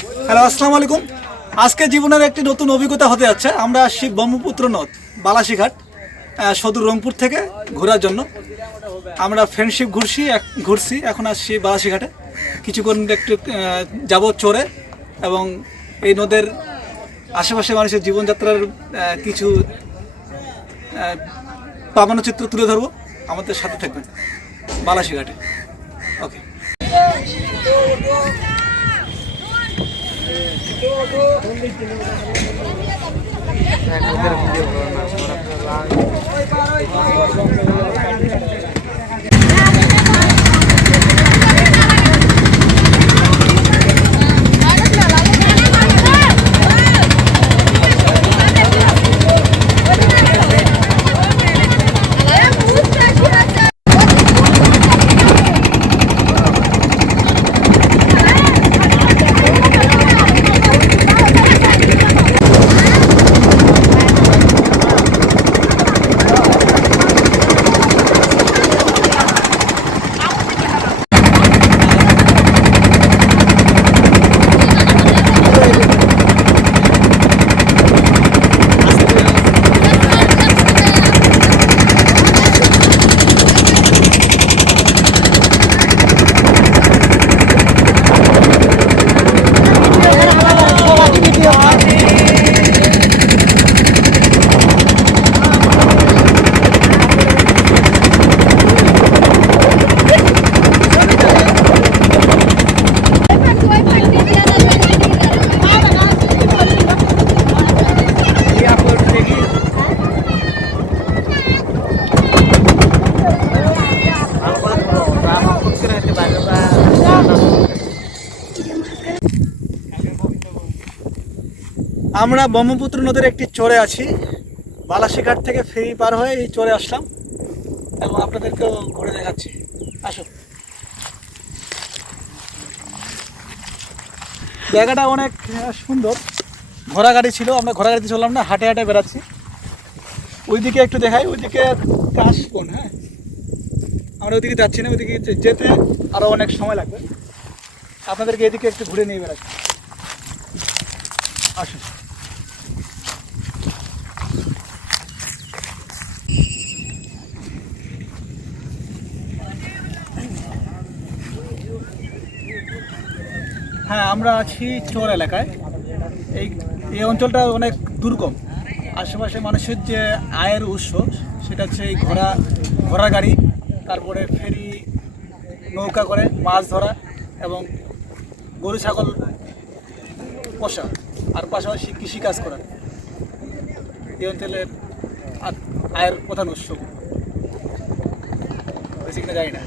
Hello, আসসালামু আলাইকুম। আজকে জীবনের একটি নতুন অভিজ্ঞতা হতে যাচ্ছে। আমরা আসছি ব্রহ্মপুত্র নদ বালাসীঘাট সদর রংপুর থেকে ঘোরার জন্য। আমরা ফ্রেন্ডশিপ ঘুরছি, এখন আসছি বালাসীঘাটে। কিছুক্ষণ একটু যাব চরে এবং এই নদের আশেপাশে মানুষের জীবনযাত্রার কিছু প্রামাণ্যচিত্র তুলে ধরবো। আমাদের সাথে থাকবেন বালাসীঘাটে। ওকে। আমরা ব্রহ্মপুত্র নদীর একটি চরে আছি। বালাসীঘাট থেকে ফেরি পার হয়ে এই চরে আসলাম এবং আপনাদেরকেও ঘুরে দেখাচ্ছি। আসো। জায়গাটা অনেক সুন্দর। ঘোড়াগাড়ি ছিল, আমরা ঘোড়াগাড়িতে চললাম না, হাঁটে হাঁটে বেড়াচ্ছি। ওইদিকে একটু দেখাই, ওইদিকে কাশবন। হ্যাঁ, আমরা ওইদিকে যাচ্ছি না, ওইদিকে যেতে আরও অনেক সময় লাগবে। আপনাদেরকে এদিকে একটু ঘুরে নিয়ে বেড়াচ্ছি। আসুন। হ্যাঁ, আমরা আছি চর এলাকায়। এই অঞ্চলটা অনেক দুর্গম। আশেপাশে মানুষের যে আয়ের উৎস সেটা হচ্ছে এই ঘোড়া গাড়ি, তারপরে ফেরি, নৌকা করে মাছ ধরা এবং গরু ছাগল পোষা, আর পাশাপাশি কৃষিকাজ করা। এই অঞ্চলের আয়ের প্রধান উৎস। বেশি কিনা জানি না।